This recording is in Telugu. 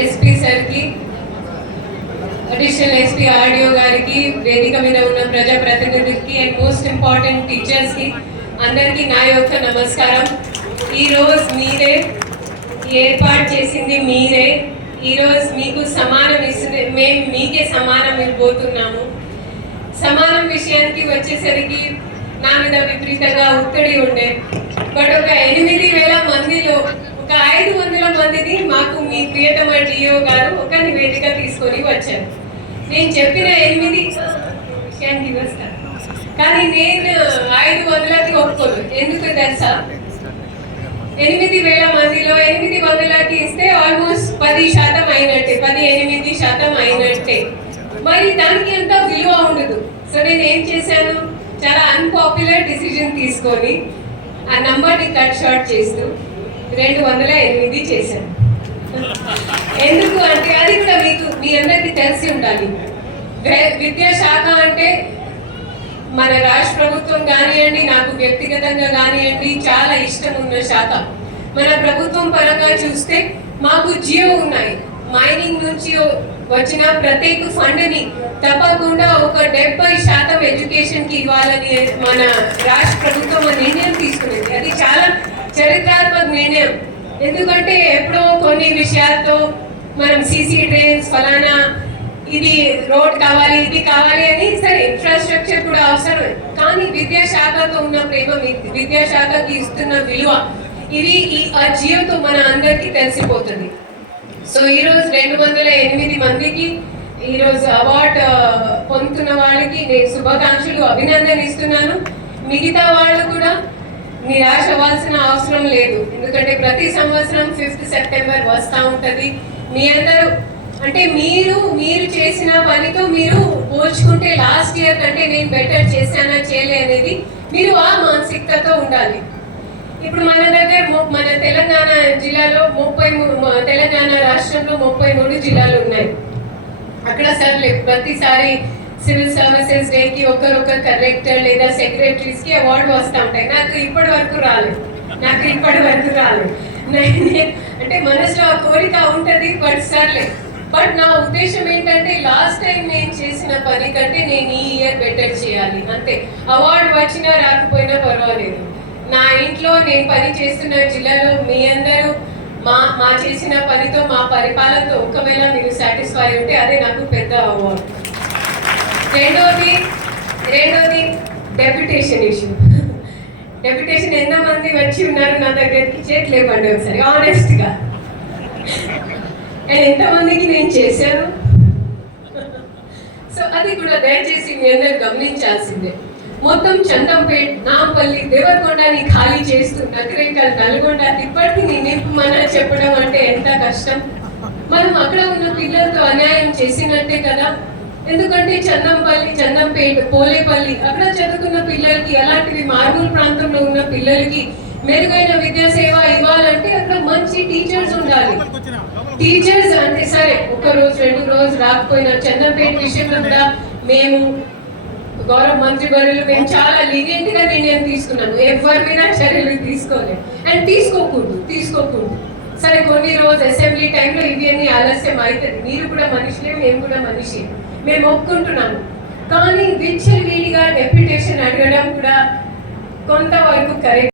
ఎస్పీ సార్కి, అడిషనల్ ఎస్పీ ఆర్డిఓ గారికి, వేదిక మీద ఉన్న ప్రజాప్రతినిధులకి అండ్ మోస్ట్ ఇంపార్టెంట్ టీచర్స్కి అందరికీ నా యొక్క నమస్కారం. ఈరోజు మీరే ఏర్పాటు చేసింది మీరే. ఈరోజు మీకు సమానం ఇస్తుంది, మేము మీకే సమానం ఇవ్వబోతున్నాము. సమానం విషయానికి వచ్చేసరికి నా మీద విపరీతంగా ఒత్తిడి ఉండే. బట్ ఒక 8,000 మందిలో ఒక 500 మందిని మాకు మీ ప్రియతమ డిఓ గారు ఒక నివేదిక తీసుకొని వచ్చారు. నేను చెప్పిన 8 విషయానికి వస్తాను, కానీ నేను 500కి ఒప్పుకోను. ఎందుకు తెలుసా? 8,000 మందిలో 800కి ఇస్తే ఆల్మోస్ట్ 10% అయినట్టే, 18% అయినట్టే. మరి దానికి అంత విలువ ఉండదు. సో నేను ఏం చేశాను, చాలా అన్పాపులర్ డిసిజన్ తీసుకొని ఆ నంబర్ని కట్ షార్ట్ చేస్తూ 208 చేశాను. ఎందుకు అంటే అది కూడా మీ అందరికీ తెలిసి ఉండాలి. విద్యాశాఖ అంటే మన రాష్ట్ర ప్రభుత్వం కానివ్వండి, నాకు వ్యక్తిగతంగా కానివ్వండి చాలా ఇష్టం ఉన్న శాఖ. మన ప్రభుత్వం పరంగా చూస్తే మాకు జియో ఉన్నాయి. మైనింగ్ నుంచి వచ్చిన ప్రత్యేక ఫండ్ని తప్పకుండా ఒక 70% ఎడ్యుకేషన్కి ఇవ్వాలని మన రాష్ట్ర ప్రభుత్వం నిర్ణయం తీసుకునేది. అది చాలా చరిత్రాత్మక నిర్ణయం. ఎందుకంటే ఎప్పుడో కొన్ని విషయాలతో మనం సీసీ డ్రైన్స్ ఫలానా ఇది రోడ్ కావాలి ఇది కావాలి అని, సరే ఇన్ఫ్రాస్ట్రక్చర్ కూడా అవసరం, కానీ విద్యాశాఖతో ఉన్న ప్రేమ, విద్యాశాఖకి ఇస్తున్న విలువ ఇది ఆ జియోతో మన అందరికీ తెలిసిపోతుంది. సో ఈరోజు 208 మందికి ఈరోజు అవార్డు పొందుతున్న వాళ్ళకి నేను శుభాకాంక్షలు, అభినందన ఇస్తున్నాను. మిగతా వాళ్ళు కూడా నిరాశ అవ్వాల్సిన అవసరం లేదు. ఎందుకంటే ప్రతి సంవత్సరం 5th సెప్టెంబర్ వస్తూ ఉంటుంది. మీ అందరూ అంటే మీరు చేసిన పనితో మీరు పోల్చుకుంటే లాస్ట్ ఇయర్ కంటే నేను బెటర్ చేశానా చేయలే అనేది మీరు ఆ మానసికతతో ఉండాలి. ఇప్పుడు మన దగ్గర మన తెలంగాణ జిల్లాలో 33, తెలంగాణ రాష్ట్రంలో 33 జిల్లాలు ఉన్నాయి. అక్కడ సర్లే ప్రతిసారి సివిల్ సర్వీసెస్ డేకి ఒకరొకరు కలెక్టర్ లేదా సెక్రటరీస్కి అవార్డు వస్తూ ఉంటాయి. నాకు ఇప్పటి వరకు రాలేదు. అంటే మనసులో ఆ కోరిక ఉంటుంది, బట్ సర్లే. బట్ నా ఉద్దేశం ఏంటంటే లాస్ట్ టైం నేను చేసిన పని కంటే నేను ఈ ఇయర్ బెటర్ చేయాలి అంతే. అవార్డు వచ్చినా రాకపోయినా పర్వాలేదు. నా ఇంట్లో నేను పని చేస్తున్న జిల్లాలో మీ అందరూ మా చేసిన పనితో, మా పరిపాలనతో ఒకవేళ మీరు సాటిస్ఫై ఉంటే అదే నాకు పెద్ద అవార్డు. రెండోది డెప్యుటేషన్ ఇష్యూ. డెప్యుటేషన్ ఎంతమంది వచ్చి ఉన్నారు నా దగ్గరికి? చేతులు ఇవ్వండి ఒకసారి ఆనెస్ట్గా. అండ్ ఎంతమందికి నేను చేశాను? సో అది కూడా దయచేసి మీ అందరు గమనించాల్సిందే. మొత్తం చందంపేట్, నాంపల్లి, దేవరకొండని ఖాళీ చేస్తూ నకరేకల్, నల్గొండ ఇప్పటికీ నింపమని చెప్పడం అంటే ఎంత కష్టం. మనం అక్కడ ఉన్న పిల్లలతో అన్యాయం చేసినట్టే కదా. ఎందుకంటే చందంపేట్, పోలేపల్లి అక్కడ చదువుకున్న పిల్లలకి, అలాంటివి మారుమూల ప్రాంతంలో ఉన్న పిల్లలకి మెరుగైన విద్యా సేవ ఇవ్వాలంటే అక్కడ మంచి టీచర్స్ ఉండాలి. టీచర్స్ అంటే సరే 1 రోజు 2 రోజు రాకపోయినా, చందంపేట విషయంలో కూడా మేము గౌరవ మంత్రి వర్యులు మేము చాలా లీనియంట్ గా నిర్ణయం తీసుకున్నాము. ఎవరి మీద చర్యలు తీసుకోలేదు అండ్ తీసుకోకూడదు. సరే కొన్ని రోజు అసెంబ్లీ టైంలో ఇవన్నీ ఆలస్యం అవుతుంది. మీరు కూడా మనుషులే, మేము కూడా మనిషి, మేము ఒప్పుకుంటున్నాము. కానీ విచ్చలవిడిగా డెప్యుటేషన్ అడగడం కూడా కొంతవరకు కరెక్ట్.